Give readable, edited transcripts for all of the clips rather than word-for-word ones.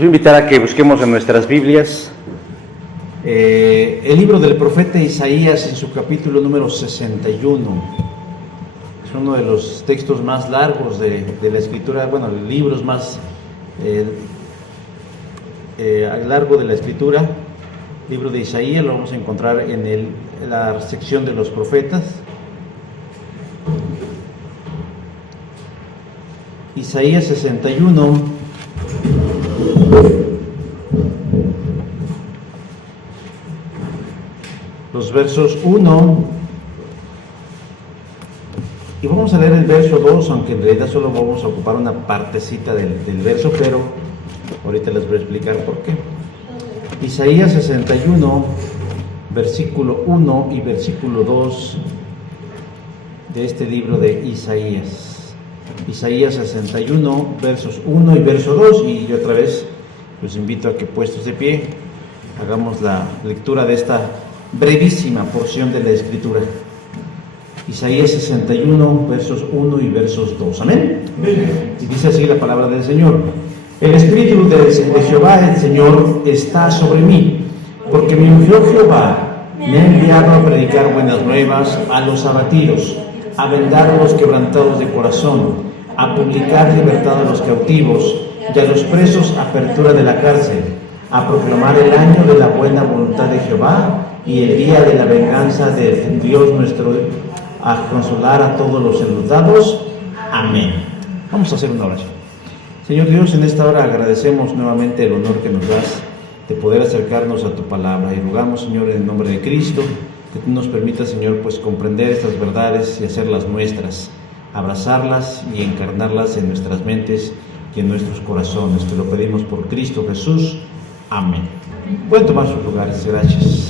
Quiero invitar a que busquemos en nuestras Biblias el libro del profeta Isaías en su capítulo número 61. Es uno de los textos más largos de la Escritura, bueno, libros más largo de la Escritura. El libro de Isaías lo vamos a encontrar en la sección de los profetas. Isaías 61. Los versos 1, y vamos a leer el verso 2, aunque en realidad solo vamos a ocupar una partecita del verso, pero ahorita les voy a explicar por qué. Isaías 61, versículo 1 y versículo 2 de este libro de Isaías. Isaías 61, versos 1 y verso 2, y otra vez los invito a que, puestos de pie, hagamos la lectura de esta brevísima porción de la Escritura. Isaías 61, versos 1 y versos 2. Amén. Y dice así la palabra del Señor: El Espíritu de Jehová, el Señor, está sobre mí, porque me ungió Jehová, me ha enviado a predicar buenas nuevas a los abatidos, a vendar a los quebrantados de corazón, a publicar libertad a los cautivos y a los presos apertura de la cárcel, a proclamar el año de la buena voluntad de Jehová y el día de la venganza de Dios nuestro, a consolar a todos los enlutados. Amén. Vamos a hacer una oración. Señor Dios, en esta hora agradecemos nuevamente el honor que nos das de poder acercarnos a tu palabra, y rogamos, Señor, en el nombre de Cristo, que tú nos permitas, Señor, pues comprender estas verdades y hacerlas nuestras, abrazarlas y encarnarlas en nuestras mentes y en nuestros corazones. Te lo pedimos por Cristo Jesús. Amén. Pueden tomar sus lugares. Gracias.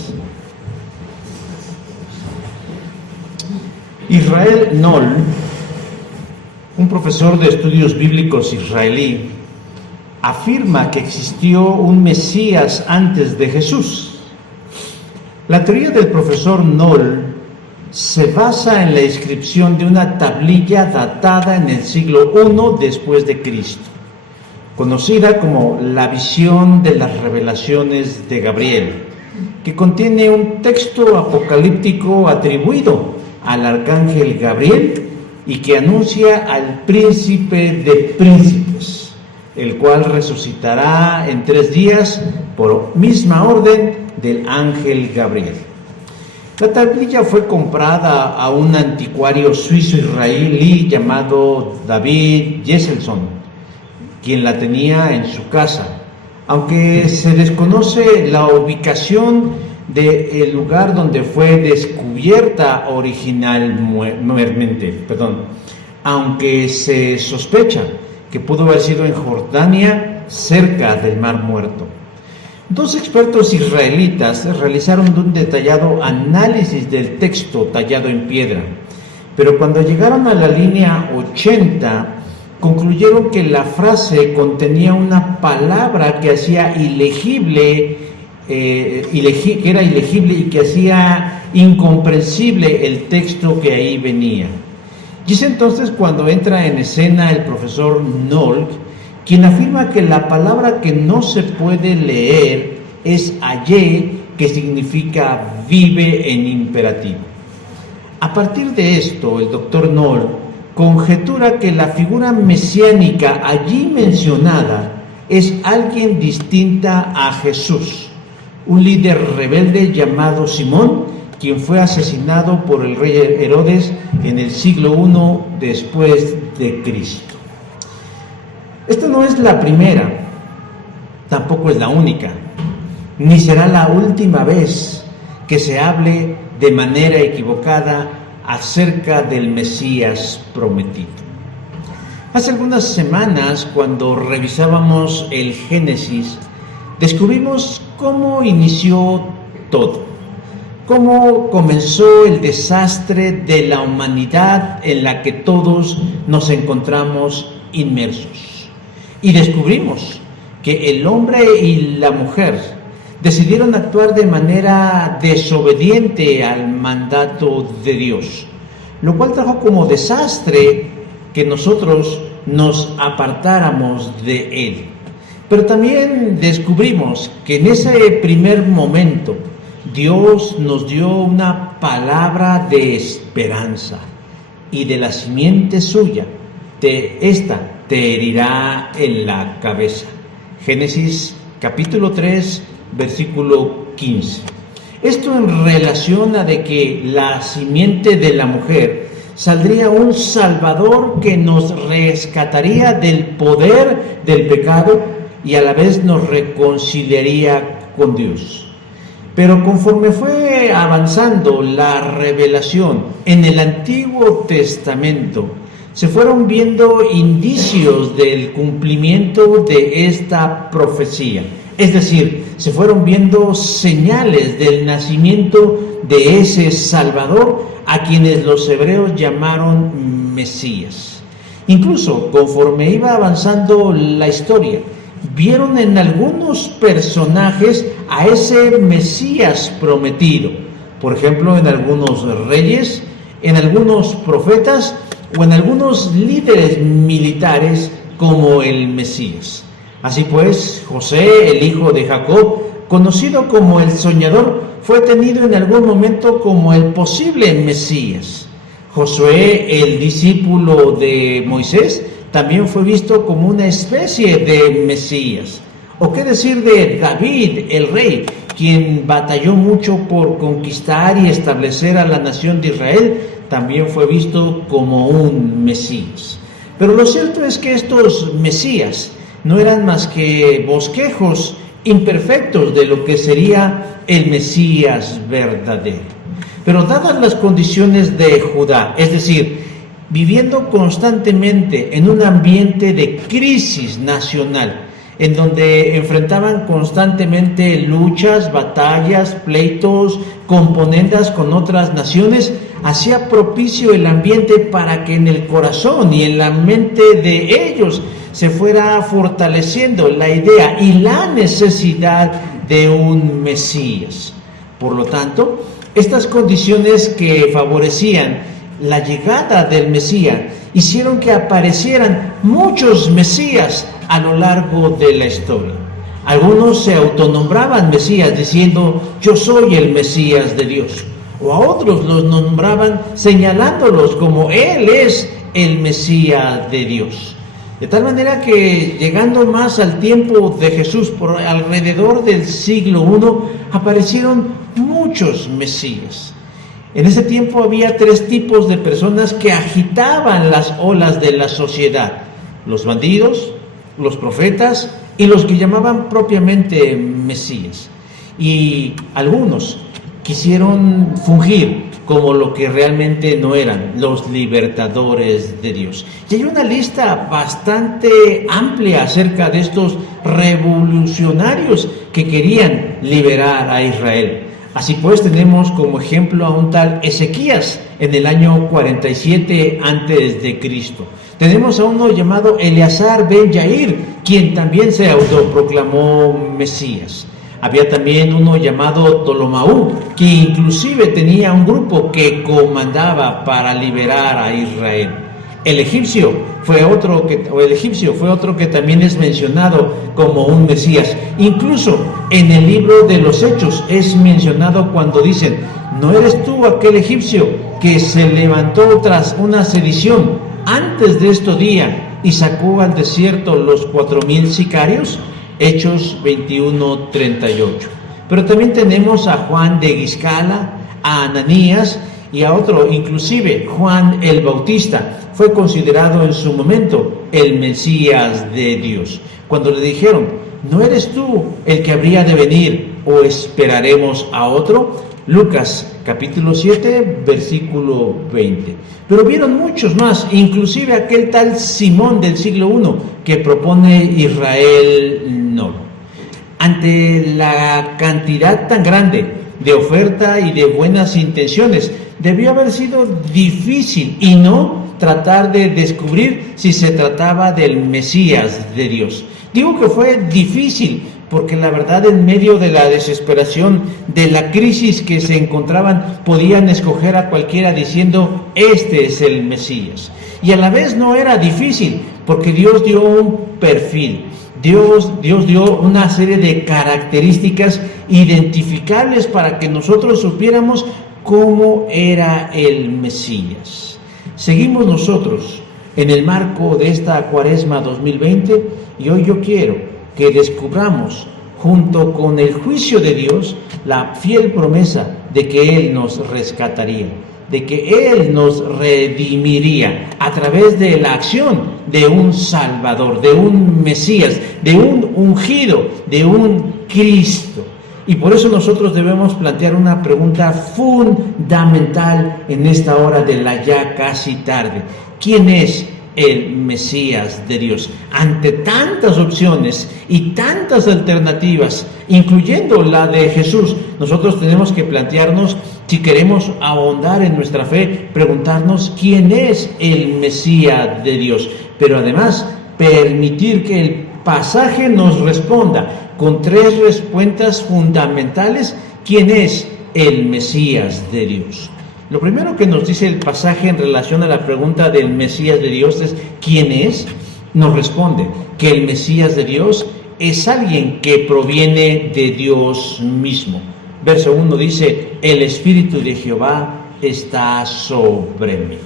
Israel Noll, un profesor de estudios bíblicos israelí, afirma que existió un Mesías antes de Jesús. La teoría del profesor Noll se basa en la inscripción de una tablilla datada en el siglo I después de Cristo, conocida como la visión de las revelaciones de Gabriel, que contiene un texto apocalíptico atribuido al arcángel Gabriel y que anuncia al príncipe de príncipes, el cual resucitará en 3 días por misma orden del ángel Gabriel. La tablilla fue comprada a un anticuario suizo-israelí llamado David Jesselson, quien la tenía en su casa, aunque se desconoce la ubicación del lugar donde fue descubierta originalmente, aunque se sospecha que pudo haber sido en Jordania, cerca del Mar Muerto. 2 expertos israelitas realizaron un detallado análisis del texto tallado en piedra, pero cuando llegaron a la línea 80, concluyeron que la frase contenía una palabra que hacía que era ilegible y que hacía incomprensible el texto que ahí venía. Y es entonces cuando entra en escena el profesor Noll, quien afirma que la palabra que no se puede leer es ayé, que significa vive en imperativo. A partir de esto, el doctor Noll conjetura que la figura mesiánica allí mencionada es alguien distinta a Jesús, un líder rebelde llamado Simón, quien fue asesinado por el rey Herodes en el siglo I después de Cristo. Esta no es la primera, tampoco es la única, ni será la última vez que se hable de manera equivocada acerca del Mesías prometido. Hace algunas semanas, cuando revisábamos el Génesis, descubrimos cómo inició todo, cómo comenzó el desastre de la humanidad en la que todos nos encontramos inmersos. Y descubrimos que el hombre y la mujer decidieron actuar de manera desobediente al mandato de Dios, lo cual trajo como desastre que nosotros nos apartáramos de Él. Pero también descubrimos que en ese primer momento Dios nos dio una palabra de esperanza, y de la simiente suya, esta te herirá en la cabeza. Génesis capítulo 3, versículo 15. Esto en relación a de que la simiente de la mujer saldría un Salvador que nos rescataría del poder del pecado y a la vez nos reconciliaría con Dios. Pero conforme fue avanzando la revelación en el Antiguo Testamento, se fueron viendo indicios del cumplimiento de esta profecía. Es decir, se fueron viendo señales del nacimiento de ese Salvador a quienes los hebreos llamaron Mesías. Incluso conforme iba avanzando la historia, vieron en algunos personajes a ese Mesías prometido. Por ejemplo, en algunos reyes, en algunos profetas o en algunos líderes militares como el Mesías. Así pues, José, el hijo de Jacob, conocido como el soñador, fue tenido en algún momento como el posible Mesías. Josué, el discípulo de Moisés, también fue visto como una especie de Mesías. ¿O qué decir de David, el rey, quien batalló mucho por conquistar y establecer a la nación de Israel? También fue visto como un Mesías. Pero lo cierto es que estos Mesías no eran más que bosquejos imperfectos de lo que sería el Mesías verdadero. Pero dadas las condiciones de Judá, es decir, viviendo constantemente en un ambiente de crisis nacional, en donde enfrentaban constantemente luchas, batallas, pleitos, componendas con otras naciones, hacía propicio el ambiente para que en el corazón y en la mente de ellos se fuera fortaleciendo la idea y la necesidad de un Mesías. Por lo tanto, estas condiciones que favorecían la llegada del Mesías hicieron que aparecieran muchos Mesías a lo largo de la historia. Algunos se autonombraban Mesías diciendo: yo soy el Mesías de Dios, o a otros los nombraban señalándolos como Él es el Mesías de Dios. De tal manera que llegando más al tiempo de Jesús, por alrededor del siglo I, aparecieron muchos Mesías. En ese tiempo había tres tipos de personas que agitaban las olas de la sociedad: los bandidos, los profetas y los que llamaban propiamente Mesías. Y algunos quisieron fungir como lo que realmente no eran, los libertadores de Dios. Y hay una lista bastante amplia acerca de estos revolucionarios que querían liberar a Israel. Así pues, tenemos como ejemplo a un tal Ezequías en el año 47 a.C. Tenemos a uno llamado Eleazar ben Yair, quien también se autoproclamó Mesías. Había también uno llamado Ptolemaú, que inclusive tenía un grupo que comandaba para liberar a Israel. El egipcio fue otro que también es mencionado como un Mesías. Incluso en el libro de los Hechos es mencionado cuando dicen: ¿no eres tú aquel egipcio que se levantó tras una sedición antes de este día y sacó al desierto los 4,000 sicarios? Hechos 21:38. Pero también tenemos a Juan de Guiscala, a Ananías y a otro, inclusive Juan el Bautista fue considerado en su momento el Mesías de Dios. Cuando le dijeron: ¿no eres tú el que habría de venir o esperaremos a otro? Lucas capítulo 7, versículo 20. Pero vieron muchos más, inclusive aquel tal Simón del siglo I que propone Israel no. Ante la cantidad tan grande de oferta y de buenas intenciones, debió haber sido difícil y no tratar de descubrir si se trataba del Mesías de Dios. Digo que fue difícil porque la verdad, en medio de la desesperación, de la crisis que se encontraban, podían escoger a cualquiera diciendo: este es el Mesías. Y a la vez no era difícil, porque Dios dio un perfil, Dios dio una serie de características identificables para que nosotros supiéramos cómo era el Mesías. Seguimos nosotros en el marco de esta Cuaresma 2020 y hoy yo quiero que descubramos, junto con el juicio de Dios, la fiel promesa de que Él nos rescataría, de que Él nos redimiría a través de la acción de un Salvador, de un Mesías, de un ungido, de un Cristo. Y por eso nosotros debemos plantear una pregunta fundamental en esta hora de la ya casi tarde. ¿Quién es el Mesías de Dios? Ante tantas opciones y tantas alternativas, incluyendo la de Jesús, nosotros tenemos que plantearnos, si queremos ahondar en nuestra fe, preguntarnos quién es el Mesías de Dios, pero además permitir que el pasaje nos responda con tres respuestas fundamentales: ¿quién es el Mesías de Dios? Lo primero que nos dice el pasaje en relación a la pregunta del Mesías de Dios es ¿quién es? Nos responde que el Mesías de Dios es alguien que proviene de Dios mismo. Verso 1 dice: el Espíritu de Jehová está sobre mí.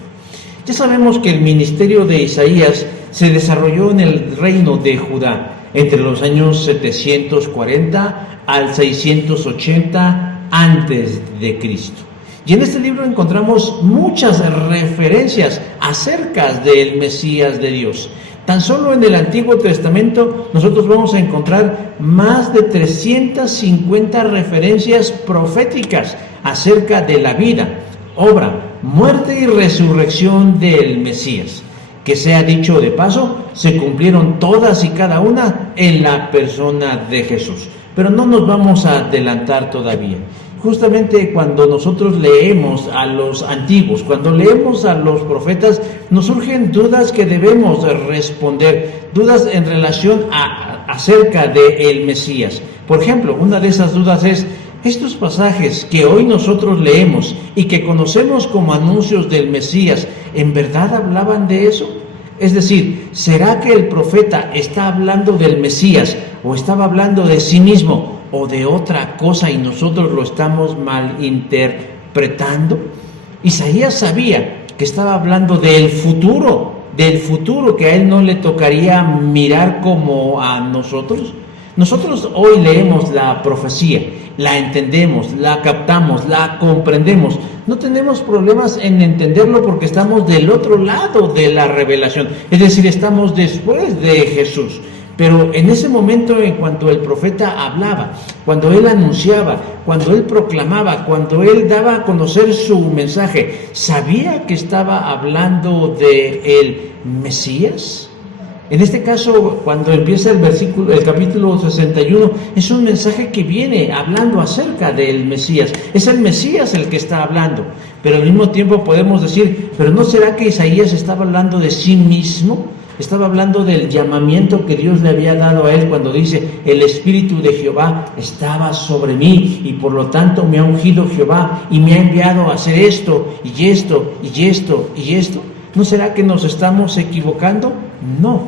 Ya sabemos que el ministerio de Isaías se desarrolló en el reino de Judá entre los años 740 al 680 antes de Cristo. Y en este libro encontramos muchas referencias acerca del Mesías de Dios. Tan solo en el Antiguo Testamento nosotros vamos a encontrar más de 350 referencias proféticas acerca de la vida, obra, muerte y resurrección del Mesías. Que sea dicho de paso, se cumplieron todas y cada una en la persona de Jesús. Pero no nos vamos a adelantar todavía. Justamente cuando nosotros leemos a los antiguos, cuando leemos a los profetas, nos surgen dudas que debemos responder, dudas en relación acerca del Mesías. Por ejemplo, una de esas dudas es: estos pasajes que hoy nosotros leemos y que conocemos como anuncios del Mesías, ¿en verdad hablaban de eso? Es decir, ¿será que el profeta está hablando del Mesías o estaba hablando de sí mismo o de otra cosa y nosotros lo estamos malinterpretando? Isaías sabía que estaba hablando del futuro que a él no le tocaría mirar como a nosotros. Nosotros hoy leemos la profecía, la entendemos, la captamos, la comprendemos. No tenemos problemas en entenderlo porque estamos del otro lado de la revelación, es decir, estamos después de Jesús. Pero en ese momento, en cuanto el profeta hablaba, cuando él anunciaba, cuando él proclamaba, cuando él daba a conocer su mensaje, ¿sabía que estaba hablando de el Mesías? En este caso, cuando empieza el capítulo 61, es un mensaje que viene hablando acerca del Mesías. Es el Mesías el que está hablando, pero al mismo tiempo podemos decir, ¿pero no será que Isaías estaba hablando de sí mismo? Estaba hablando del llamamiento que Dios le había dado a él cuando dice: el Espíritu de Jehová estaba sobre mí y por lo tanto me ha ungido Jehová y me ha enviado a hacer esto y esto y esto y esto. ¿No será que nos estamos equivocando? No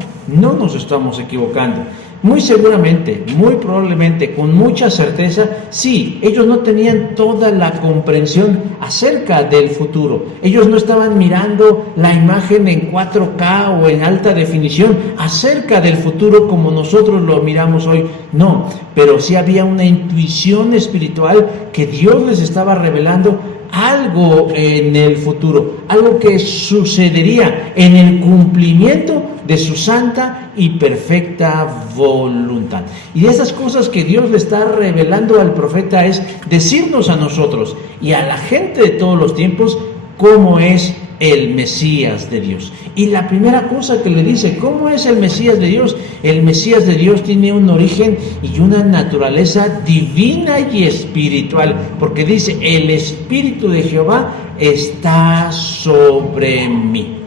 nos estamos equivocando. Muy seguramente, muy probablemente, con mucha certeza, sí, ellos no tenían toda la comprensión acerca del futuro. Ellos no estaban mirando la imagen en 4K o en alta definición acerca del futuro como nosotros lo miramos hoy. No, pero sí había una intuición espiritual que Dios les estaba revelando algo en el futuro, algo que sucedería en el cumplimiento de su santa y perfecta voluntad. Y de esas cosas que Dios le está revelando al profeta es decirnos a nosotros y a la gente de todos los tiempos cómo es el Mesías de Dios. Y la primera cosa que le dice, ¿cómo es el Mesías de Dios? El Mesías de Dios tiene un origen y una naturaleza divina y espiritual, porque dice: el Espíritu de Jehová está sobre mí.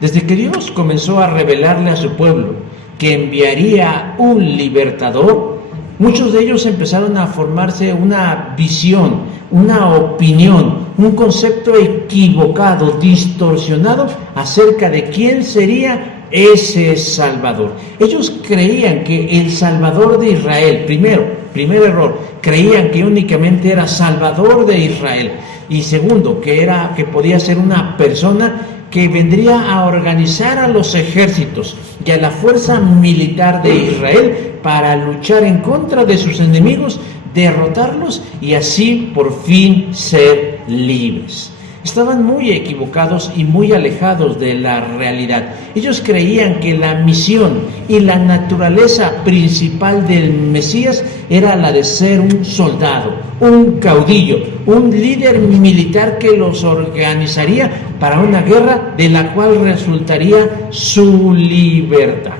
Desde que Dios comenzó a revelarle a su pueblo que enviaría un libertador, muchos de ellos empezaron a formarse una visión, una opinión, un concepto equivocado, distorsionado acerca de quién sería ese Salvador. Ellos creían que el Salvador de Israel, primer error, creían que únicamente era Salvador de Israel. Y segundo, que podía ser una persona que vendría a organizar a los ejércitos y a la fuerza militar de Israel para luchar en contra de sus enemigos, derrotarlos y así por fin ser libres. Estaban muy equivocados y muy alejados de la realidad. Ellos creían que la misión y la naturaleza principal del Mesías era la de ser un soldado, un caudillo, un líder militar que los organizaría para una guerra de la cual resultaría su libertad.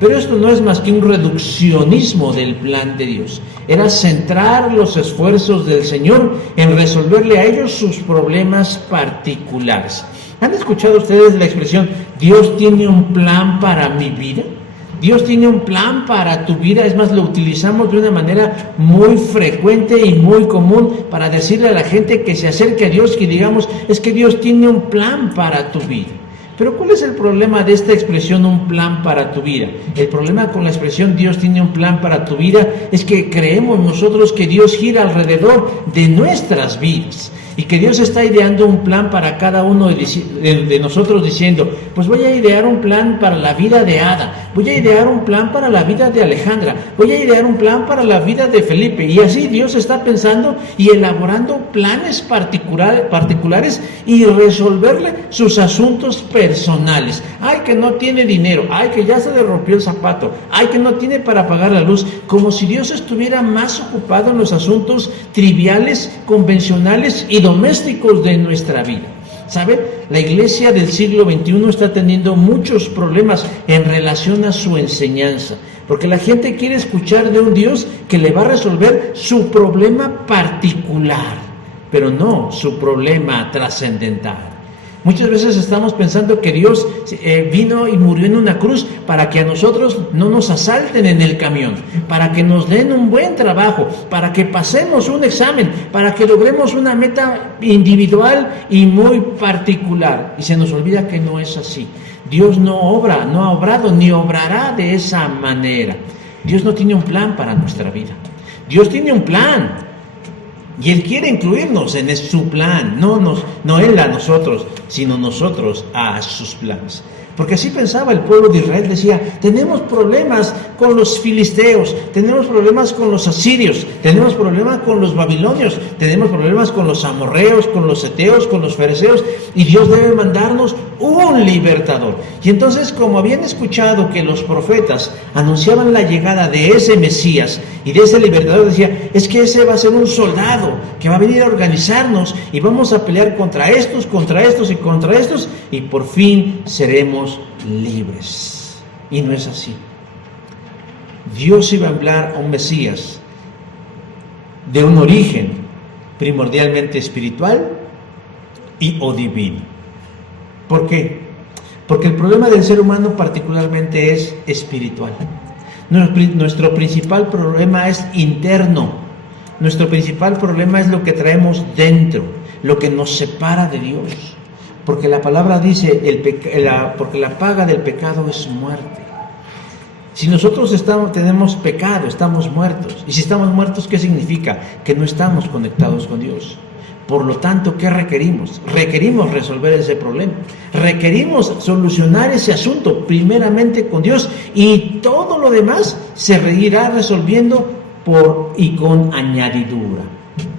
Pero esto no es más que un reduccionismo del plan de Dios. Era centrar los esfuerzos del Señor en resolverle a ellos sus problemas particulares. ¿Han escuchado ustedes la expresión, Dios tiene un plan para mi vida? Dios tiene un plan para tu vida. Es más, lo utilizamos de una manera muy frecuente y muy común para decirle a la gente que se acerque a Dios, que digamos, es que Dios tiene un plan para tu vida. Pero ¿cuál es el problema de esta expresión, un plan para tu vida? El problema con la expresión Dios tiene un plan para tu vida es que creemos nosotros que Dios gira alrededor de nuestras vidas y que Dios está ideando un plan para cada uno de nosotros diciendo, pues voy a idear un plan para la vida de Ada, voy a idear un plan para la vida de Alejandra, voy a idear un plan para la vida de Felipe, y así Dios está pensando y elaborando planes particulares y resolverle sus asuntos personales. Ay, que no tiene dinero, ay, que ya se le rompió el zapato, ay, que no tiene para pagar la luz, como si Dios estuviera más ocupado en los asuntos triviales, convencionales y domésticos de nuestra vida. ¿Sabe? La iglesia del siglo XXI está teniendo muchos problemas en relación a su enseñanza, porque la gente quiere escuchar de un Dios que le va a resolver su problema particular, pero no su problema trascendental. Muchas veces estamos pensando que Dios vino y murió en una cruz para que a nosotros no nos asalten en el camión, para que nos den un buen trabajo, para que pasemos un examen, para que logremos una meta individual y muy particular. Y se nos olvida que no es así. Dios no ha obrado ni obrará de esa manera. Dios no tiene un plan para nuestra vida. Dios tiene un plan. Y Él quiere incluirnos en su plan, no Él a nosotros, sino nosotros a sus planes. Porque así pensaba el pueblo de Israel, decía, tenemos problemas con los filisteos, tenemos problemas con los asirios, tenemos problemas con los babilonios, tenemos problemas con los amorreos, con los heteos, con los fereceos, y Dios debe mandarnos un libertador. Y entonces, como habían escuchado que los profetas anunciaban la llegada de ese Mesías y de ese libertador, decía, es que ese va a ser un soldado que va a venir a organizarnos y vamos a pelear contra estos y contra estos, y por fin seremos libres. Y no es así. Dios iba a enviar a un Mesías de un origen primordialmente espiritual o divino. ¿Por qué? Porque el problema del ser humano particularmente es espiritual. Nuestro principal problema es interno. Nuestro principal problema es lo que traemos dentro, lo que nos separa de Dios. Porque la palabra dice, porque la paga del pecado es muerte. Si nosotros tenemos pecado, estamos muertos. Y si estamos muertos, ¿qué significa? Que no estamos conectados con Dios. Por lo tanto, ¿qué requerimos? Requerimos resolver ese problema. Requerimos solucionar ese asunto primeramente con Dios, y todo lo demás se irá resolviendo y con añadidura.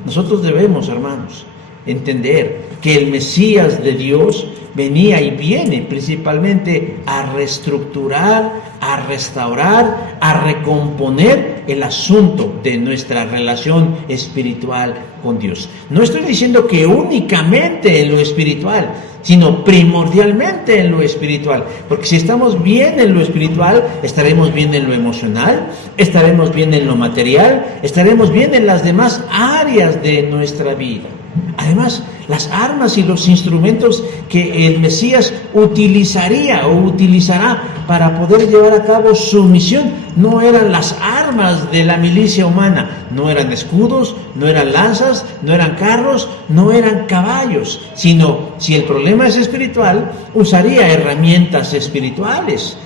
Nosotros debemos, hermanos, entender que el Mesías de Dios venía y viene principalmente a reestructurar, a restaurar, a recomponer el asunto de nuestra relación espiritual con Dios. No estoy diciendo que únicamente en lo espiritual, sino primordialmente en lo espiritual, porque si estamos bien en lo espiritual, estaremos bien en lo emocional, estaremos bien en lo material, estaremos bien en las demás áreas de nuestra vida. Además, las armas y los instrumentos que el Mesías utilizaría o utilizará para poder llevar a cabo su misión no eran las armas de la milicia humana, no eran escudos, no eran lanzas, espadas, no eran carros, no eran caballos, sino si el problema es espiritual, usaría herramientas espirituales.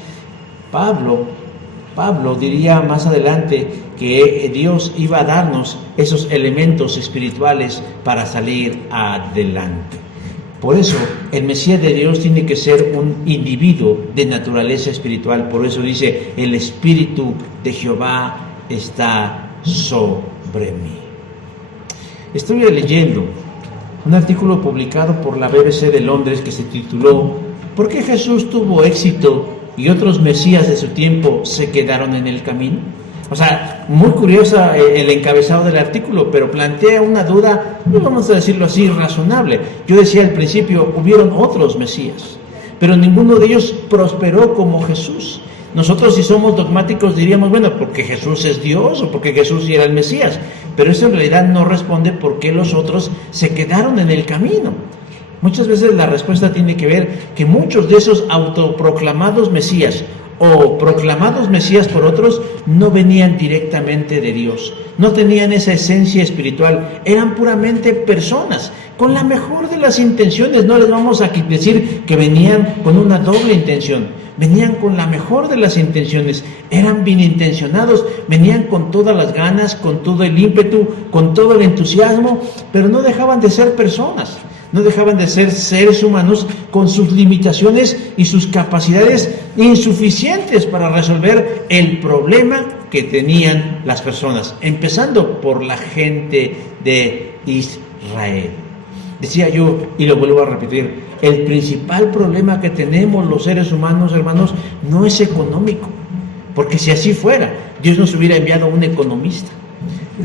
Pablo diría más adelante que Dios iba a darnos esos elementos espirituales para salir adelante. Por eso, el Mesías de Dios tiene que ser un individuo de naturaleza espiritual. Por eso dice, el Espíritu de Jehová está sobre mí. Estoy leyendo un artículo publicado por la BBC de Londres que se tituló ¿Por qué Jesús tuvo éxito y otros mesías de su tiempo se quedaron en el camino? O sea, muy curiosa el encabezado del artículo, pero plantea una duda, vamos a decirlo así, razonable. Yo decía al principio, hubieron otros mesías, pero ninguno de ellos prosperó como Jesús. Nosotros, si somos dogmáticos, diríamos, bueno, porque Jesús es Dios o porque Jesús era el Mesías, pero eso en realidad no responde por qué los otros se quedaron en el camino. Muchas veces la respuesta tiene que ver que muchos de esos autoproclamados mesías o proclamados mesías por otros no venían directamente de Dios, no tenían esa esencia espiritual, eran puramente personas con la mejor de las intenciones. No les vamos a decir que venían con una doble intención, venían con la mejor de las intenciones, eran bien intencionados, venían con todas las ganas, con todo el ímpetu, con todo el entusiasmo, pero no dejaban de ser personas. No dejaban de ser seres humanos con sus limitaciones y sus capacidades insuficientes para resolver el problema que tenían las personas, empezando por la gente de Israel. Decía yo, y lo vuelvo a repetir, el principal problema que tenemos los seres humanos, hermanos, no es económico, porque si así fuera, Dios nos hubiera enviado a un economista.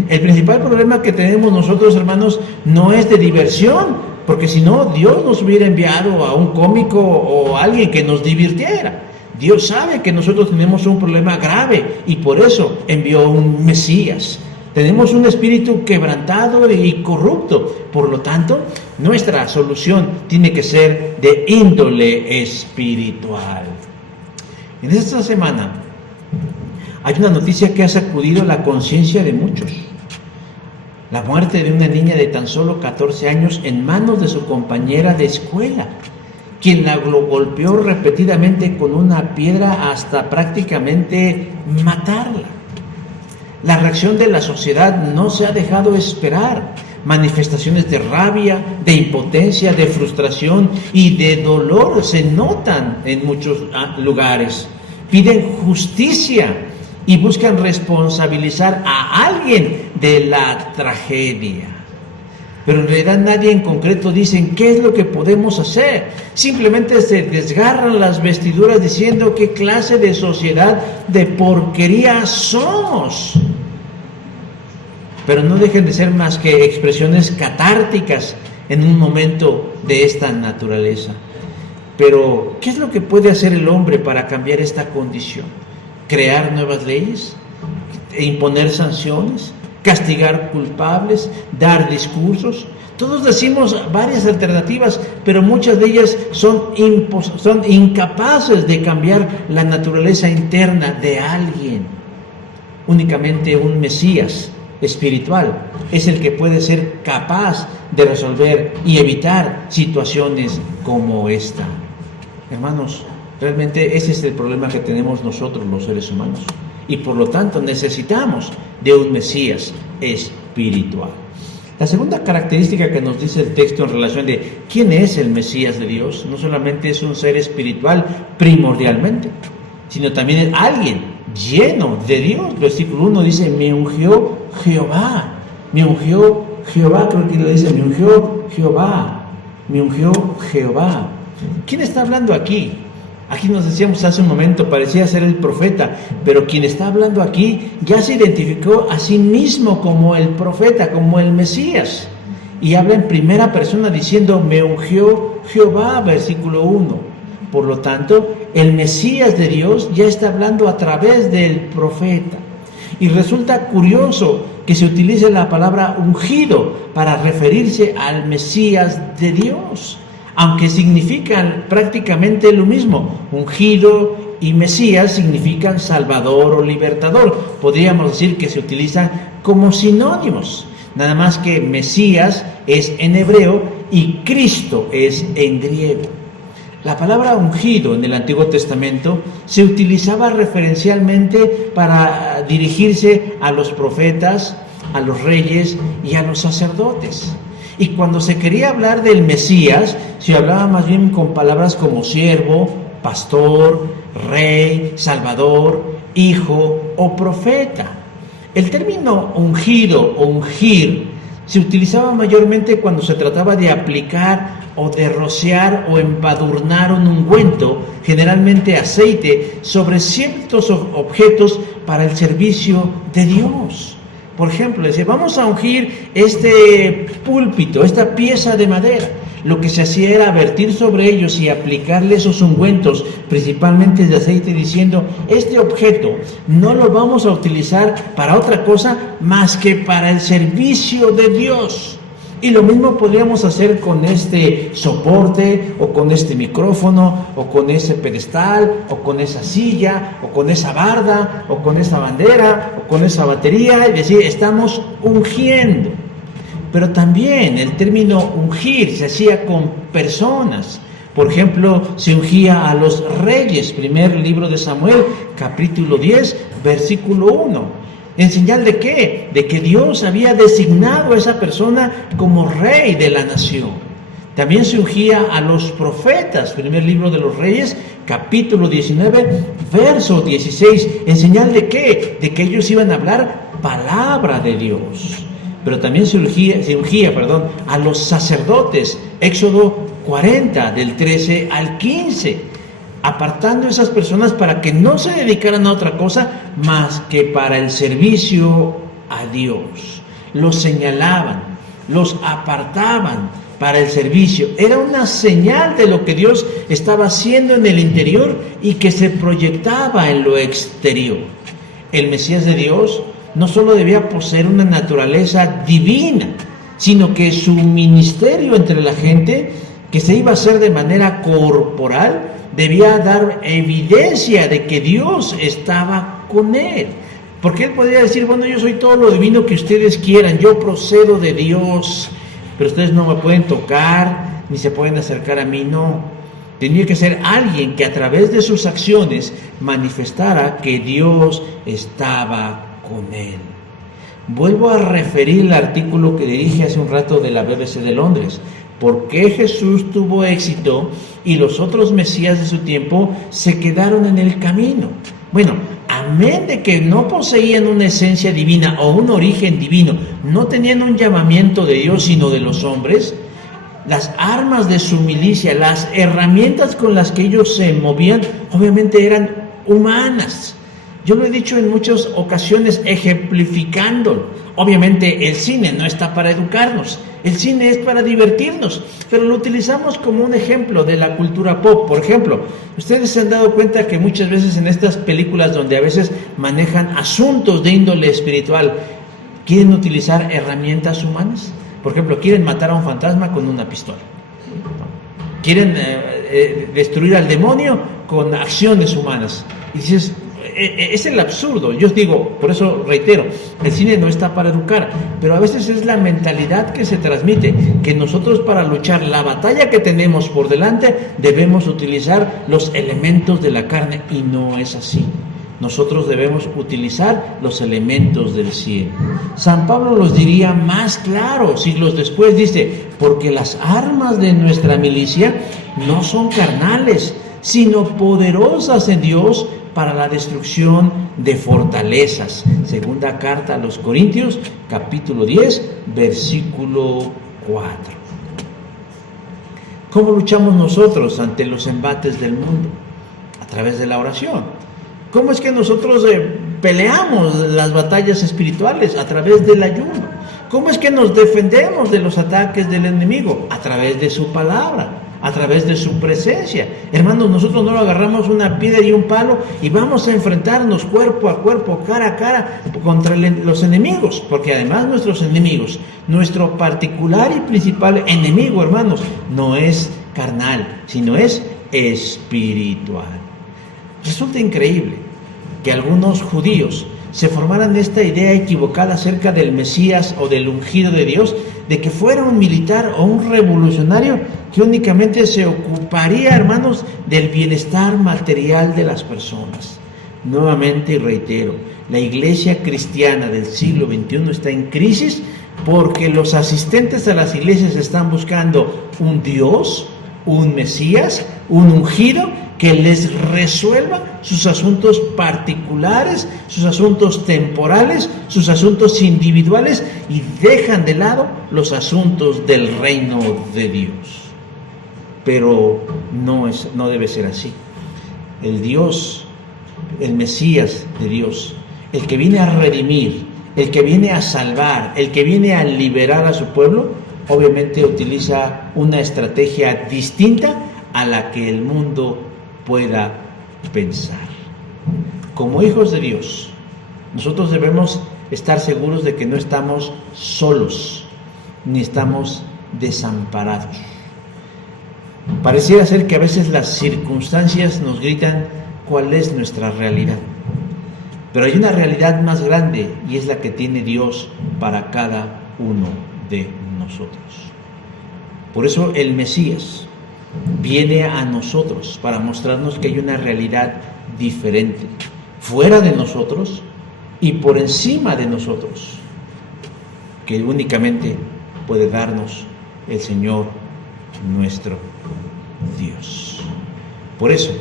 El principal problema que tenemos nosotros, hermanos, no es de diversión, porque si no, Dios nos hubiera enviado a un cómico o a alguien que nos divirtiera. Dios sabe que nosotros tenemos un problema grave y por eso envió un Mesías. Tenemos un espíritu quebrantado y corrupto. Por lo tanto, nuestra solución tiene que ser de índole espiritual. En esta semana hay una noticia que ha sacudido la conciencia de muchos. La muerte de una niña de tan solo 14 años en manos de su compañera de escuela, quien la golpeó repetidamente con una piedra hasta prácticamente matarla. La reacción de la sociedad no se ha dejado esperar. Manifestaciones de rabia, de impotencia, de frustración y de dolor se notan en muchos lugares. Piden justicia y buscan responsabilizar a alguien de la tragedia. Pero en realidad nadie en concreto dice qué es lo que podemos hacer. Simplemente se desgarran las vestiduras diciendo qué clase de sociedad de porquería somos. Pero no dejen de ser más que expresiones catárticas en un momento de esta naturaleza. Pero, ¿qué es lo que puede hacer el hombre para cambiar esta condición? ¿Crear nuevas leyes? ¿Imponer sanciones? ¿Castigar culpables? ¿Dar discursos? Todos decimos varias alternativas, pero muchas de ellas son incapaces de cambiar la naturaleza interna de alguien. Únicamente un Mesías espiritual es el que puede ser capaz de resolver y evitar situaciones como esta. Hermanos, realmente ese es el problema que tenemos nosotros los seres humanos y por lo tanto necesitamos de un Mesías espiritual. La segunda característica que nos dice el texto en relación de quién es el Mesías de Dios, no solamente es un ser espiritual primordialmente, sino también es alguien lleno de Dios. Versículo 1 dice, me ungió Jehová, creo que lo dice, me ungió Jehová. ¿Quién está hablando aquí? Aquí nos decíamos hace un momento, parecía ser el profeta, pero quien está hablando aquí ya se identificó a sí mismo como el profeta, como el Mesías. Y habla en primera persona diciendo, me ungió Jehová, versículo 1. Por lo tanto, el Mesías de Dios ya está hablando a través del profeta. Y resulta curioso que se utilice la palabra ungido para referirse al Mesías de Dios, aunque significan prácticamente lo mismo. Ungido y Mesías significan Salvador o Libertador. Podríamos decir que se utilizan como sinónimos. nada más que Mesías es en hebreo y Cristo es en griego. La palabra ungido en el Antiguo Testamento se utilizaba referencialmente para dirigirse a los profetas, a los reyes y a los sacerdotes. Y cuando se quería hablar del Mesías, se hablaba más bien con palabras como siervo, pastor, rey, salvador, hijo o profeta. El término ungido o ungir se utilizaba mayormente cuando se trataba de aplicar o de rociar o embadurnar un ungüento, generalmente aceite, sobre ciertos objetos para el servicio de Dios. Por ejemplo, decía, vamos a ungir este púlpito, esta pieza de madera. Lo que se hacía era vertir sobre ellos y aplicarle esos ungüentos, principalmente de aceite, diciendo, este objeto no lo vamos a utilizar para otra cosa más que para el servicio de Dios. Y lo mismo podríamos hacer con este soporte, o con este micrófono, o con ese pedestal, o con esa silla, o con esa barda, o con esa bandera, o con esa batería, es decir, estamos ungiendo. Pero también el término ungir se hacía con personas. Por ejemplo, se ungía a los reyes, primer libro de Samuel, capítulo 10, versículo 1. ¿En señal de qué? De que Dios había designado a esa persona como rey de la nación. También se ungía a los profetas, primer libro de los Reyes, capítulo 19, verso 16. ¿En señal de qué? De que ellos iban a hablar palabra de Dios. Pero también se ungía a los sacerdotes, Éxodo 40, del 13 al 15, apartando a esas personas para que no se dedicaran a otra cosa más que para el servicio a Dios. Los señalaban, los apartaban para el servicio. Era una señal de lo que Dios estaba haciendo en el interior y que se proyectaba en lo exterior. El Mesías de Dios no solo debía poseer una naturaleza divina, sino que su ministerio entre la gente, que se iba a hacer de manera corporal, debía dar evidencia de que Dios estaba con él. Porque él podría decir, bueno, yo soy todo lo divino que ustedes quieran, yo procedo de Dios, pero ustedes no me pueden tocar, ni se pueden acercar a mí, no. Tenía que ser alguien que a través de sus acciones manifestara que Dios estaba con él. Vuelvo a referir el artículo que dije hace un rato de la BBC de Londres. ¿Por qué Jesús tuvo éxito y los otros mesías de su tiempo se quedaron en el camino? Bueno, amén de que no poseían una esencia divina o un origen divino, no tenían un llamamiento de Dios sino de los hombres, las armas de su milicia, las herramientas con las que ellos se movían, obviamente eran humanas. Yo lo he dicho en muchas ocasiones ejemplificando. Obviamente el cine no está para educarnos, el cine es para divertirnos, pero lo utilizamos como un ejemplo de la cultura pop. Por ejemplo, ustedes se han dado cuenta que muchas veces en estas películas donde a veces manejan asuntos de índole espiritual, quieren utilizar herramientas humanas. Por ejemplo, quieren matar a un fantasma con una pistola. Quieren destruir al demonio con acciones humanas. Y dices, es el absurdo. Yo os digo, por eso reitero, el cine no está para educar, pero a veces es la mentalidad que se transmite, que nosotros para luchar la batalla que tenemos por delante debemos utilizar los elementos de la carne, y no es así. Nosotros debemos utilizar los elementos del cielo. San Pablo los diría más claro, siglos después, dice, porque las armas de nuestra milicia no son carnales, sino poderosas en Dios para la destrucción de fortalezas. Segunda carta a los Corintios, capítulo 10, versículo 4. ¿Cómo luchamos nosotros ante los embates del mundo? A través de la oración. ¿Cómo es que nosotros peleamos las batallas espirituales? A través del ayuno. ¿Cómo es que nos defendemos de los ataques del enemigo? A través de su palabra, a través de su presencia. Hermanos, nosotros no agarramos una piedra y un palo y vamos a enfrentarnos cuerpo a cuerpo, cara a cara contra los enemigos, porque además nuestros enemigos, nuestro particular y principal enemigo, hermanos, no es carnal, sino es espiritual. Resulta increíble que algunos judíos se formaran esta idea equivocada acerca del Mesías o del ungido de Dios, de que fuera un militar o un revolucionario que únicamente se ocuparía, hermanos, del bienestar material de las personas. Nuevamente, y reitero, la iglesia cristiana del siglo XXI está en crisis porque los asistentes a las iglesias están buscando un Dios, un Mesías, un ungido que les resuelva sus asuntos particulares, sus asuntos temporales, sus asuntos individuales, y dejan de lado los asuntos del reino de Dios. Pero no debe ser así. El Dios, el Mesías de Dios, el que viene a redimir, el que viene a salvar, el que viene a liberar a su pueblo, obviamente utiliza una estrategia distinta a la que el mundo pueda pensar. Como hijos de Dios, nosotros debemos estar seguros de que no estamos solos, ni estamos desamparados. Pareciera ser que a veces las circunstancias nos gritan cuál es nuestra realidad. Pero hay una realidad más grande, y es la que tiene Dios para cada uno de nosotros. Por eso el Mesías viene a nosotros para mostrarnos que hay una realidad diferente, fuera de nosotros y por encima de nosotros, que únicamente puede darnos el Señor nuestro Dios. Por eso,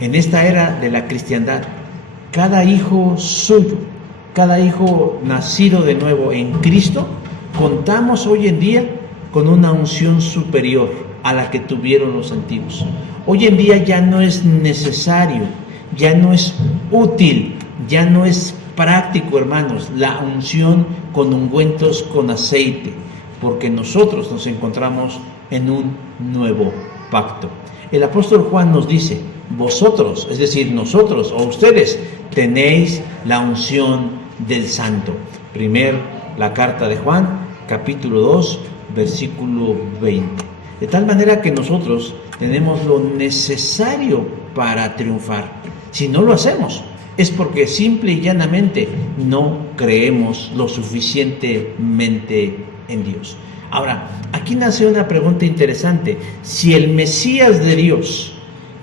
en esta era de la cristiandad, cada hijo suyo, cada hijo nacido de nuevo en Cristo, contamos hoy en día con una unción superior a la que tuvieron los antiguos. Hoy en día ya no es necesario, ya no es útil, ya no es práctico, hermanos, la unción con ungüentos con aceite, porque nosotros nos encontramos en un nuevo pacto. El apóstol Juan nos dice: vosotros, es decir, nosotros o ustedes, tenéis la unción del Santo. La carta de Juan, capítulo 2, versículo 20. De tal manera que nosotros tenemos lo necesario para triunfar. Si no lo hacemos, es porque simple y llanamente no creemos lo suficientemente en Dios. Ahora, aquí nace una pregunta interesante. Si el Mesías de Dios,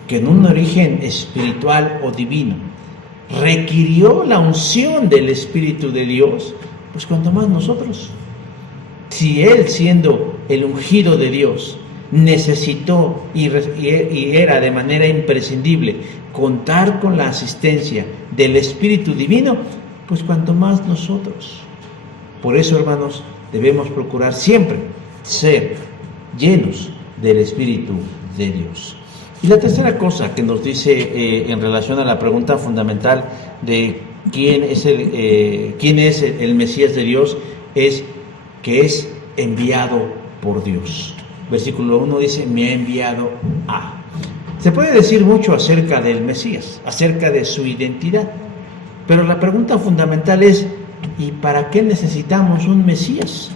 que en un origen espiritual o divino, requirió la unción del Espíritu de Dios, pues cuanto más nosotros. Si Él, siendo el ungido de Dios, necesitó y era de manera imprescindible contar con la asistencia del Espíritu Divino, pues cuanto más nosotros. Por eso, hermanos, debemos procurar siempre ser llenos del Espíritu de Dios. Y la tercera cosa que nos dice en relación a la pregunta fundamental de quién es el Mesías de Dios, es que es enviado por Dios. Versículo 1 dice: me ha enviado a. Se puede decir mucho acerca del Mesías, acerca de su identidad, pero la pregunta fundamental es: ¿y para qué necesitamos un Mesías?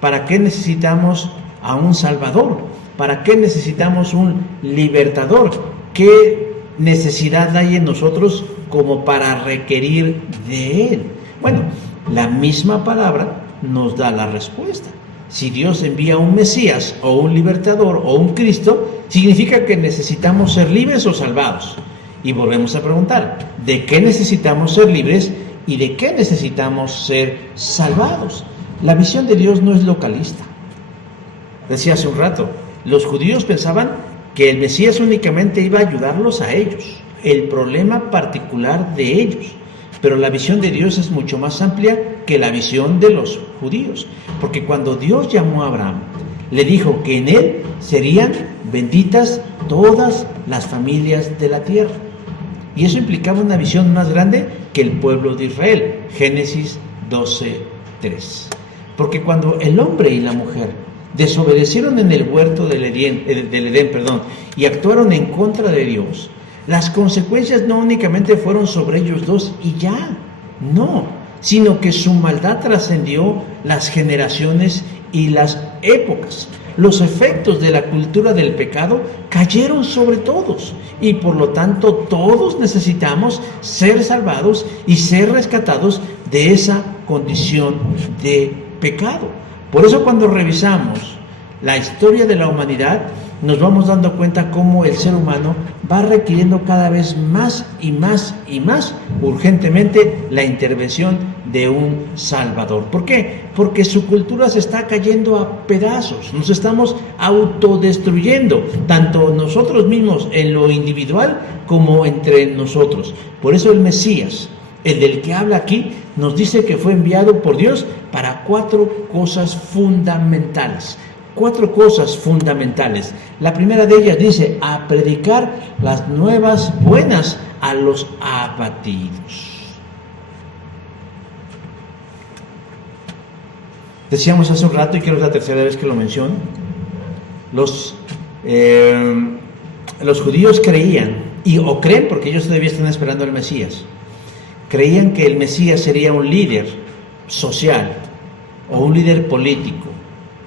¿Para qué necesitamos a un Salvador? ¿Para qué necesitamos un libertador? ¿Qué necesidad hay en nosotros como para requerir de Él? Bueno, la misma palabra nos da la respuesta. Si Dios envía un Mesías o un libertador o un Cristo, significa que necesitamos ser libres o salvados. Y volvemos a preguntar: ¿de qué necesitamos ser libres y de qué necesitamos ser salvados? La visión de Dios no es localista. Decía hace un rato, los judíos pensaban que el Mesías únicamente iba a ayudarlos a ellos, el problema particular de ellos. Pero la visión de Dios es mucho más amplia que la visión de los judíos. Porque cuando Dios llamó a Abraham, le dijo que en él serían benditas todas las familias de la tierra. Y eso implicaba una visión más grande que el pueblo de Israel. Génesis 12:3. Porque cuando el hombre y la mujer desobedecieron en el huerto del Edén, y actuaron en contra de Dios, las consecuencias no únicamente fueron sobre ellos dos y ya, no, sino que su maldad trascendió las generaciones y las épocas. Los efectos de la cultura del pecado cayeron sobre todos y por lo tanto todos necesitamos ser salvados y ser rescatados de esa condición de pecado. Por eso cuando revisamos la historia de la humanidad, nos vamos dando cuenta cómo el ser humano va requiriendo cada vez más y más y más urgentemente la intervención de un Salvador. ¿Por qué? Porque su cultura se está cayendo a pedazos, nos estamos autodestruyendo, tanto nosotros mismos en lo individual como entre nosotros. Por eso el Mesías, el del que habla aquí, nos dice que fue enviado por Dios para 4 cosas fundamentales. 4 cosas fundamentales. La primera de ellas dice, a predicar las nuevas buenas a los abatidos. Decíamos hace un rato, y creo que es la tercera vez que lo menciono, los judíos creían, o creen, porque ellos todavía están esperando al Mesías, creían que el Mesías sería un líder social, o un líder político,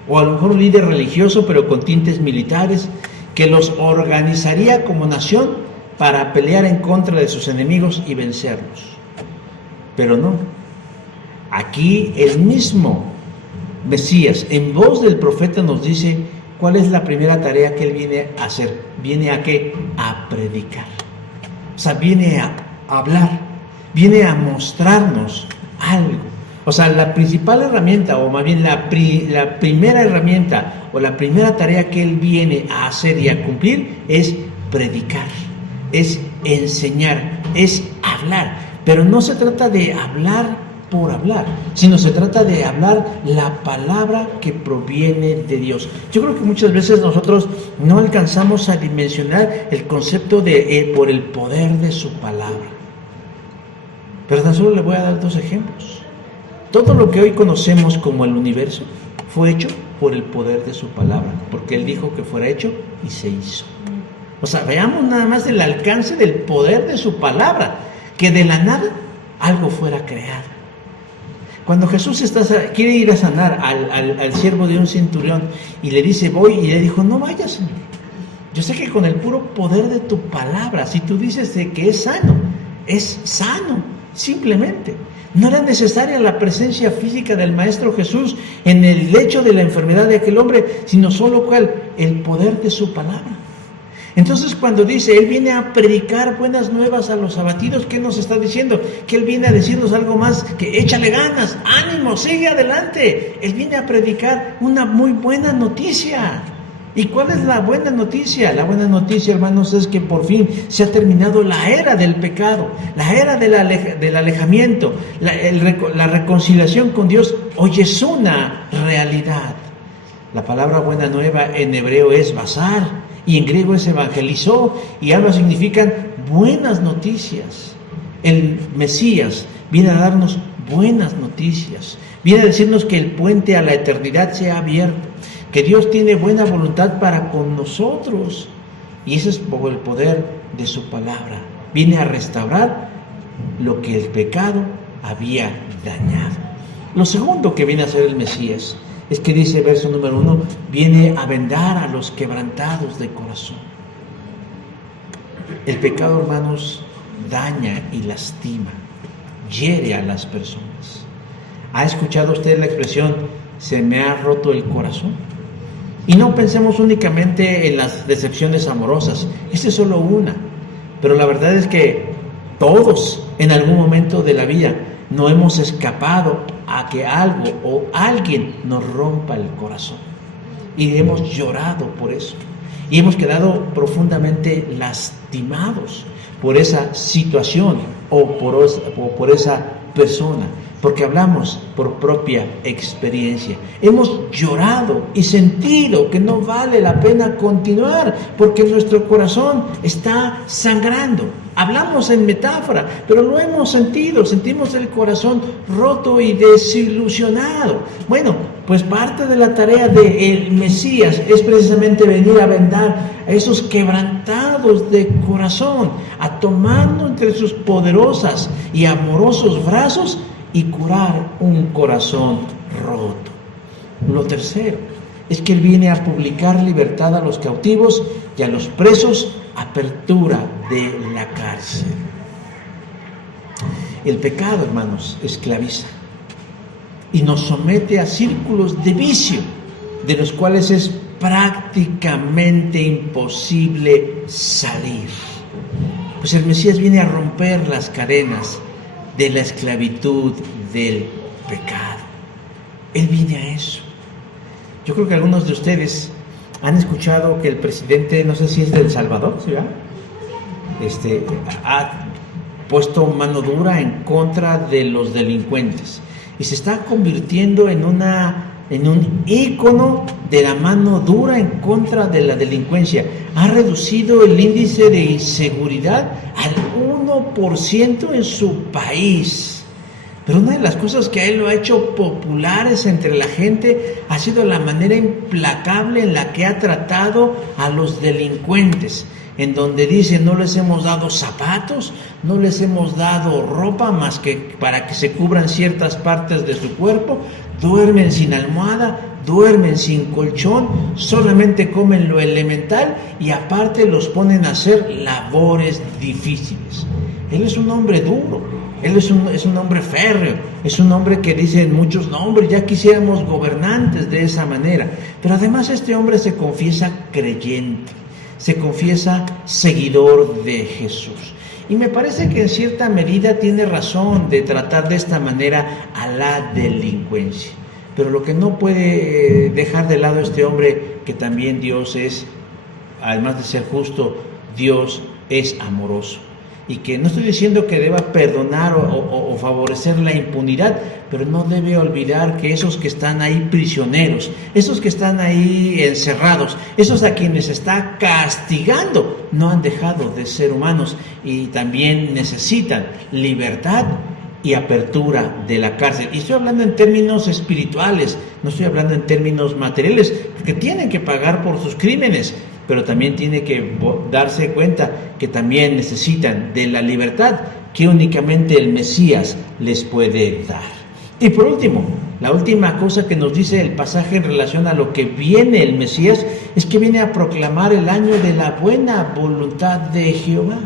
o a lo mejor un líder religioso, pero con tintes militares, que los organizaría como nación para pelear en contra de sus enemigos y vencerlos. Pero no. Aquí el mismo Mesías, en voz del profeta, nos dice cuál es la primera tarea que él viene a hacer. Viene a ¿qué? A predicar. O sea, viene a hablar, viene a mostrarnos algo. O sea, la principal herramienta, o más bien la primera herramienta, o la primera tarea que él viene a hacer y a cumplir es predicar, es enseñar, es hablar. Pero no se trata de hablar por hablar, sino se trata de hablar la palabra que proviene de Dios. Yo creo que muchas veces nosotros no alcanzamos a dimensionar el concepto de por el poder de su palabra. Pero tan solo le voy a dar 2 ejemplos. Todo lo que hoy conocemos como el universo fue hecho por el poder de su palabra, porque Él dijo que fuera hecho y se hizo. O sea, veamos nada más el alcance del poder de su palabra, que de la nada algo fuera creado. Cuando Jesús quiere ir a sanar al siervo de un centurión y le dice, voy, y le dijo, no vayas, Señor. Yo sé que con el puro poder de tu palabra, si tú dices de que es sano, simplemente. No era necesaria la presencia física del Maestro Jesús en el lecho de la enfermedad de aquel hombre, sino solo el poder de su palabra. Entonces cuando dice, Él viene a predicar buenas nuevas a los abatidos, ¿qué nos está diciendo? Que Él viene a decirnos algo más, que échale ganas, ánimo, sigue adelante. Él viene a predicar una muy buena noticia. ¿Y cuál es la buena noticia? La buena noticia, hermanos, es que por fin se ha terminado la era del pecado, la era del alejamiento, la reconciliación con Dios. Hoy es una realidad. La palabra buena nueva en hebreo es basar, y en griego es evangelizó, y ambas significan buenas noticias. El Mesías viene a darnos buenas noticias, viene a decirnos que el puente a la eternidad se ha abierto, que Dios tiene buena voluntad para con nosotros, y ese es por el poder de su palabra. Viene a restaurar lo que el pecado había dañado. Lo segundo que viene a hacer el Mesías es que dice, verso número 1, viene a vendar a los quebrantados de corazón. El pecado, hermanos, daña y lastima, hiere a las personas. ¿Ha escuchado usted la expresión, se me ha roto el corazón? Y no pensemos únicamente en las decepciones amorosas, esta es solo una, pero la verdad es que todos en algún momento de la vida no hemos escapado a que algo o alguien nos rompa el corazón, y hemos llorado por eso, y hemos quedado profundamente lastimados por esa situación o por esa persona, porque hablamos por propia experiencia. Hemos llorado y sentido que no vale la pena continuar porque nuestro corazón está sangrando. Hablamos en metáfora, pero lo hemos sentido, sentimos el corazón roto y desilusionado. Bueno, pues parte de la tarea del Mesías es precisamente venir a vendar a esos quebrantados de corazón, a tomarnos entre sus poderosas y amorosos brazos y curar un corazón roto. Lo tercero es que Él viene a publicar libertad a los cautivos y a los presos, apertura de la cárcel. El pecado, hermanos, esclaviza y nos somete a círculos de vicio, de los cuales es prácticamente imposible salir. Pues el Mesías viene a romper las cadenas de la esclavitud del pecado. Él viene a eso. Yo creo que algunos de ustedes han escuchado que el presidente, no sé si es de El Salvador, ¿sí, verdad? Ha puesto mano dura en contra de los delincuentes y se está convirtiendo en un ícono de la mano dura en contra de la delincuencia. Ha reducido el índice de inseguridad al 1% en su país. Pero una de las cosas que a él lo ha hecho populares entre la gente ha sido la manera implacable en la que ha tratado a los delincuentes, en donde dice: no les hemos dado zapatos, no les hemos dado ropa más que para que se cubran ciertas partes de su cuerpo, duermen sin almohada, duermen sin colchón, solamente comen lo elemental y aparte los ponen a hacer labores difíciles. Él es un hombre duro, él es un hombre férreo, es un hombre que dicen muchos: no, hombre, ya quisiéramos gobernantes de esa manera. Pero además este hombre se confiesa creyente, se confiesa seguidor de Jesús. Y me parece que en cierta medida tiene razón de tratar de esta manera a la delincuencia. Pero lo que no puede dejar de lado este hombre, que también Dios es, además de ser justo, Dios es amoroso. Y que no estoy diciendo que deba perdonar o favorecer la impunidad, pero no debe olvidar que esos que están ahí prisioneros, esos que están ahí encerrados, esos a quienes está castigando, no han dejado de ser humanos y también necesitan libertad y apertura de la cárcel. Y estoy hablando en términos espirituales, no estoy hablando en términos materiales, porque tienen que pagar por sus crímenes, pero también tiene que darse cuenta que también necesitan de la libertad que únicamente el Mesías les puede dar. Y por último, la última cosa que nos dice el pasaje en relación a lo que viene el Mesías es que viene a proclamar el año de la buena voluntad de Jehová.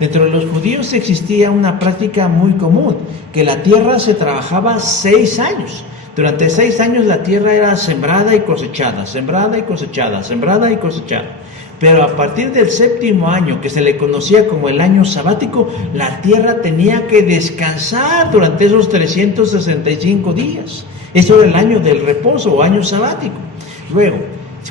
Dentro de los judíos existía una práctica muy común, que la tierra se trabajaba 6 años. Durante 6 años la tierra era sembrada y cosechada, sembrada y cosechada, sembrada y cosechada. Pero a partir del 7º año, que se le conocía como el año sabático, la tierra tenía que descansar durante esos 365 días. Eso era el año del reposo o año sabático. Luego,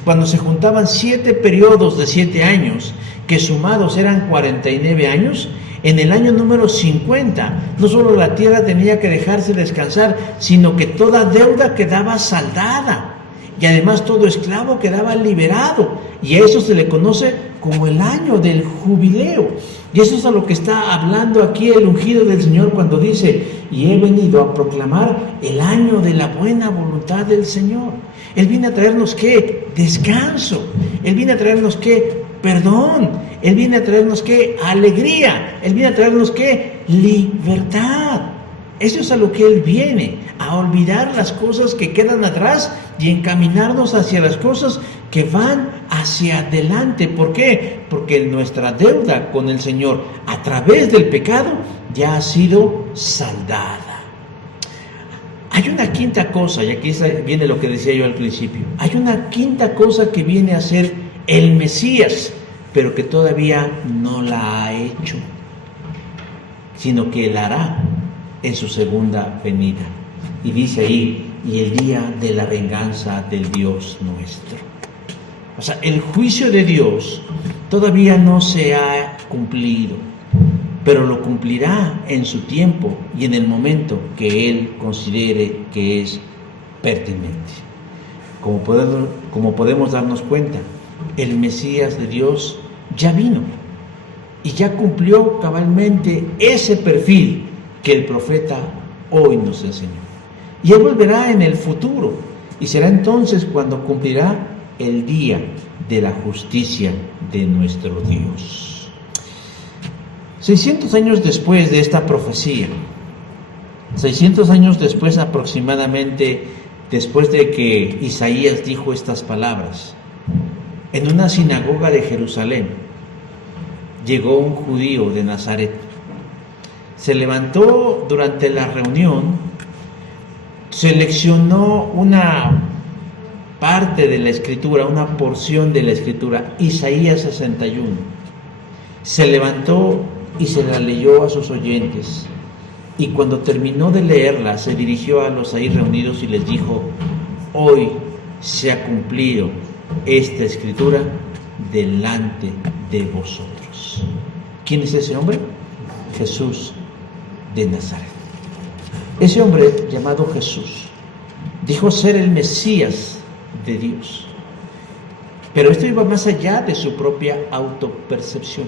cuando se juntaban 7 periodos de 7 años, que sumados eran 49 años, en el año número 50, no solo la tierra tenía que dejarse descansar, sino que toda deuda quedaba saldada y además todo esclavo quedaba liberado, y a eso se le conoce como el año del jubileo. Y eso es a lo que está hablando aquí el ungido del Señor cuando dice: y he venido a proclamar el año de la buena voluntad del Señor. Él viene a traernos ¿qué? Descanso. Él viene a traernos ¿qué? Perdón. Él viene a traernos ¿qué? Alegría. Él viene a traernos ¿qué? Libertad. Eso es a lo que Él viene, a olvidar las cosas que quedan atrás y encaminarnos hacia las cosas que van hacia adelante. ¿Por qué? Porque nuestra deuda con el Señor a través del pecado ya ha sido saldada. Hay una quinta cosa, y aquí viene lo que decía yo al principio. Hay una quinta cosa que viene a ser el Mesías, pero que todavía no la ha hecho, sino que la hará en su segunda venida. Y dice ahí: y el día de la venganza del Dios nuestro. O sea, el juicio de Dios todavía no se ha cumplido, pero lo cumplirá en su tiempo y en el momento que Él considere que es pertinente. Como podemos darnos cuenta, el Mesías de Dios ya vino y ya cumplió cabalmente ese perfil que el profeta hoy nos enseñó. Y Él volverá en el futuro, y será entonces cuando cumplirá el día de la justicia de nuestro Dios. 600 años después de esta profecía, 600 años después aproximadamente después de que Isaías dijo estas palabras, en una sinagoga de Jerusalén llegó un judío de Nazaret. Se levantó durante la reunión, seleccionó una parte de la escritura, una porción de la escritura, Isaías 61. Se levantó y se la leyó a sus oyentes. Y cuando terminó de leerla, se dirigió a los ahí reunidos y les dijo, hoy se ha cumplido esta escritura delante de vosotros. ¿Quién es ese hombre? Jesús de Nazaret. Ese hombre llamado Jesús dijo ser el Mesías de Dios, pero esto iba más allá de su propia autopercepción,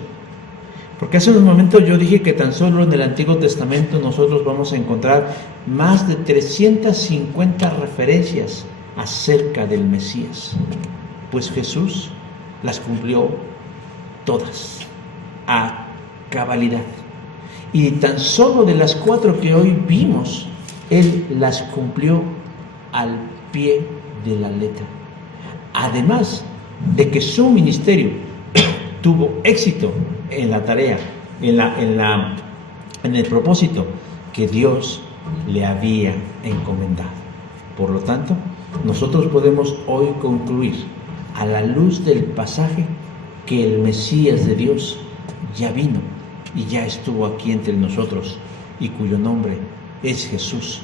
porque hace unos momentos yo dije que tan solo en el Antiguo Testamento nosotros vamos a encontrar más de 350 referencias acerca del Mesías, pues Jesús las cumplió todas a cabalidad, y tan solo de las 4 que hoy vimos, Él las cumplió al pie de la letra. Además de que su ministerio tuvo éxito en la tarea, en el propósito que Dios le había encomendado. Por lo tanto, nosotros podemos hoy concluir a la luz del pasaje que el Mesías de Dios ya vino y ya estuvo aquí entre nosotros, y cuyo nombre es Jesús,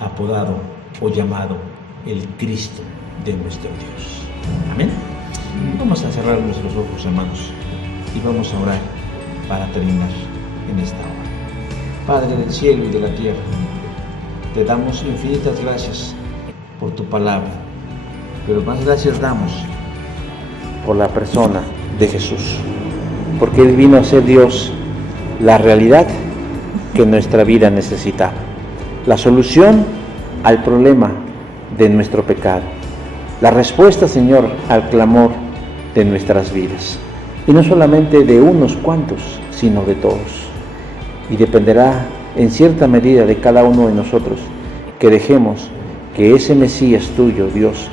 apodado o llamado el Cristo de nuestro Dios. Amén. Vamos a cerrar nuestros ojos, hermanos, y vamos a orar para terminar en esta hora. Padre del cielo y de la tierra, te damos infinitas gracias por tu palabra, pero más gracias damos por la persona de Jesús, porque Él vino a ser Dios, la realidad que nuestra vida necesitaba, la solución al problema de nuestro pecado, la respuesta, Señor, al clamor de nuestras vidas, y no solamente de unos cuantos, sino de todos. Y dependerá en cierta medida de cada uno de nosotros que dejemos que ese Mesías tuyo, Dios,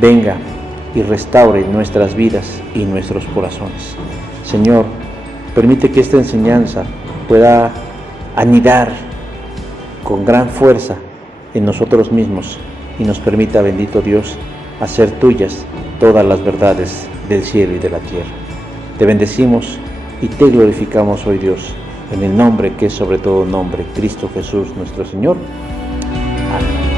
venga y restaure nuestras vidas y nuestros corazones. Señor, permite que esta enseñanza pueda anidar con gran fuerza en nosotros mismos y nos permita, bendito Dios, hacer tuyas todas las verdades del cielo y de la tierra. Te bendecimos y te glorificamos hoy, Dios, en el nombre que es sobre todo nombre, Cristo Jesús nuestro Señor. Amén.